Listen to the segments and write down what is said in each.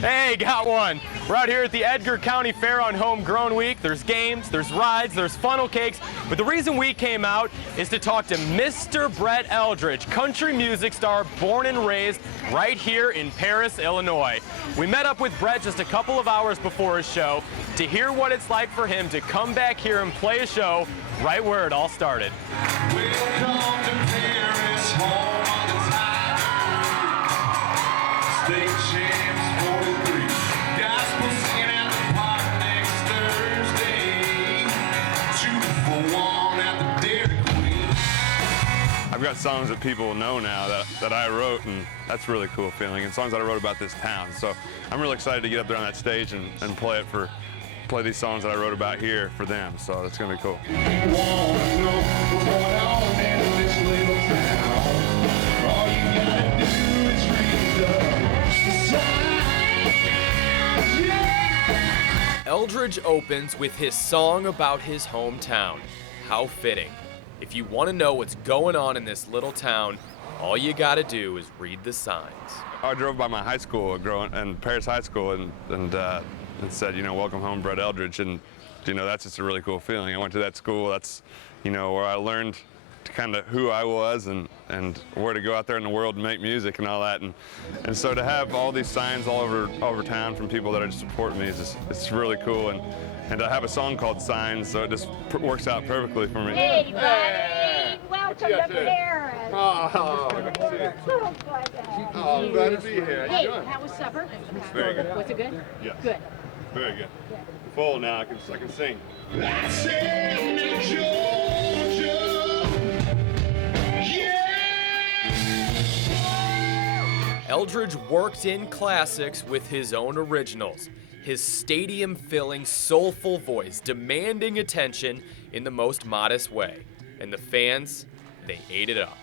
Hey, got one. We're out here at the Edgar County Fair on Homegrown Week. There's games, there's rides, there's funnel cakes. But the reason we came out is to talk to Mr. Brett Eldredge, country music star born and raised right here in Paris, Illinois. We met up with Brett just a couple of hours before his show to hear what it's like for him to come back here and play a show right where it all started. Welcome to Paris, home of the Tigers. State champs 43. Gospel singing at the park next Thursday. 2-for-1 at the Dairy Queen. I've got songs that people know now that I wrote, and that's a really cool feeling, and songs that I wrote about this town. So I'm really excited to get up there on that stage and play these songs that I wrote about here for them. So it's going to be cool. Eldredge opens with his song about his hometown. How fitting. If you want to know what's going on in this little town, all you got to do is read the signs. I drove by my high school, and Paris High School, and said, welcome home, Brett Eldredge, and that's just a really cool feeling. I went to that school. That's where I learned kind of who I was and where to go out there in the world and make music and all that, and so to have all these signs all over town from people that are just supporting me it's really cool, and I have a song called Signs, so it just works out perfectly for me. Hey, buddy! Welcome to Paris! Oh, I'm glad to be here. How Hey, you doing? how was supper? Very good. Was it good? Yes. Good. Very good. Full now. I can sing. That's in Georgia. Yeah! Eldredge worked in classics with his own originals. His stadium-filling, soulful voice demanding attention in the most modest way. And the fans, they ate it up.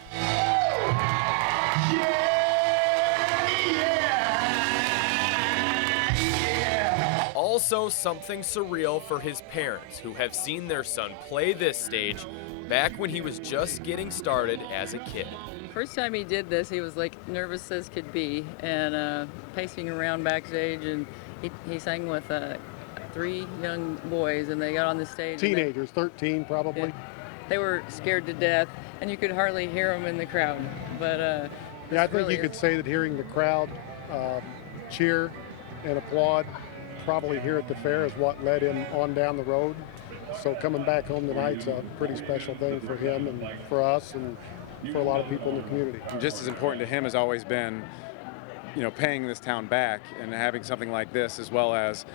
Also something surreal for his parents, who have seen their son play this stage back when he was just getting started as a kid. First time he did this, he was like nervous as could be, and pacing around backstage, and he sang with 3 young boys, and they got on the stage. Teenagers, 13 probably. They were scared to death, and you could hardly hear them in the crowd. But yeah, I think you could say that hearing the crowd cheer and applaud probably here at the fair is what led him on down the road. So coming back home tonight's a pretty special thing for him and for us and for a lot of people in the community. Just as important to him has always been, paying this town back and having something like this, as well as,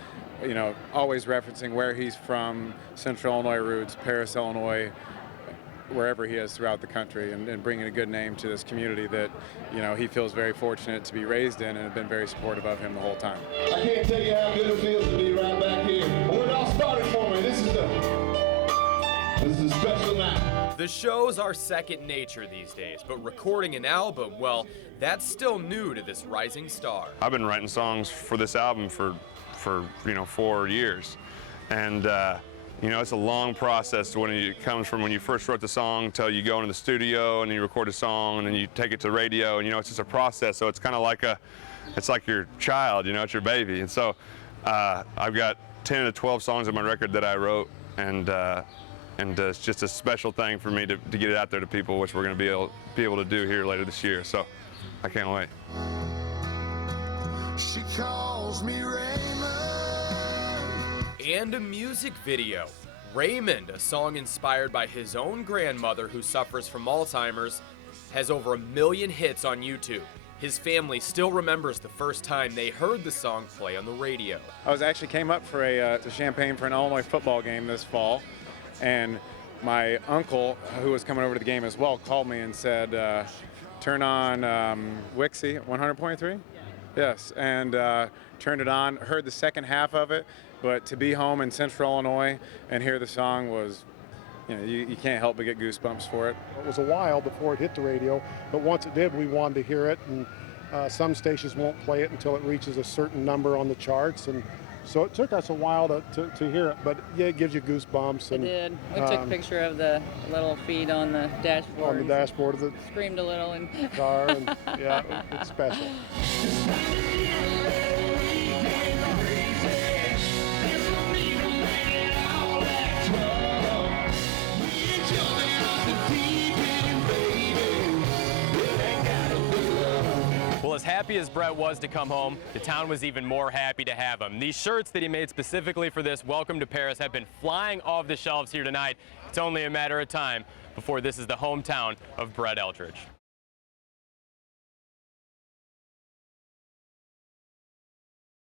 always referencing where he's from, Central Illinois roots, Paris, Illinois, wherever he is throughout the country, and bringing a good name to this community that, he feels very fortunate to be raised in and have been very supportive of him the whole time. I can't tell you how good it feels to be right back here. When it all started for me, this is a special night. The shows are second nature these days, but recording an album, well, that's still new to this rising star. I've been writing songs for this album for 4 years, and it's a long process when it comes from when you first wrote the song till you go into the studio and you record a song and then you take it to radio, and it's just a process. So it's kind of like it's like your child, it's your baby. And so I've got 10 to 12 songs on my record that I wrote, and it's just a special thing for me to get it out there to people, which we're going to be able to do here later this year. So I can't wait. She calls me Raymond. And a music video. Raymond, a song inspired by his own grandmother who suffers from Alzheimer's, has over 1 million hits on YouTube. His family still remembers the first time they heard the song play on the radio. I actually came up for to Champaign for an Illinois football game this fall, and my uncle, who was coming over to the game as well, called me and said, turn on Wixie 100.3? Yes, and turned it on, heard the second half of it, but to be home in Central Illinois and hear the song was, you can't help but get goosebumps for it. It was a while before it hit the radio, but once it did, we wanted to hear it, and some stations won't play it until it reaches a certain number on the charts, and so it took us a while to hear it, but yeah, it gives you goosebumps. And, it did. We took a picture of the little feet on the dashboard. On the dashboard of the screamed a little and car, and yeah, it's special. happy as Brett was to come home, the town was even more happy to have him. These shirts that he made specifically for this Welcome to Paris have been flying off the shelves here tonight. It's only a matter of time before this is the hometown of Brett Eldredge.